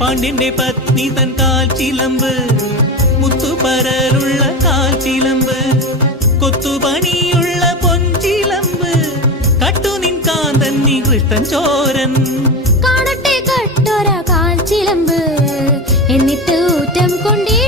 പാണ്ഡ്യന്റെ പത്നി തൻ കാൽ ചിലമ്പ് മുത്തുപരലുള്ള കാൽ ചിലമ്പ് കൊത്തുപണിയുള്ള പൊൻചിലമ്പ് കട്ടുനിൻ കാന്തൻ നീ കൃഷ്ണൻ ചോരൻ കാണട്ടെ കട്ടോര കാൽ ചിലമ്പ് എന്നിട്ട് ഊറ്റം കൊണ്ടേ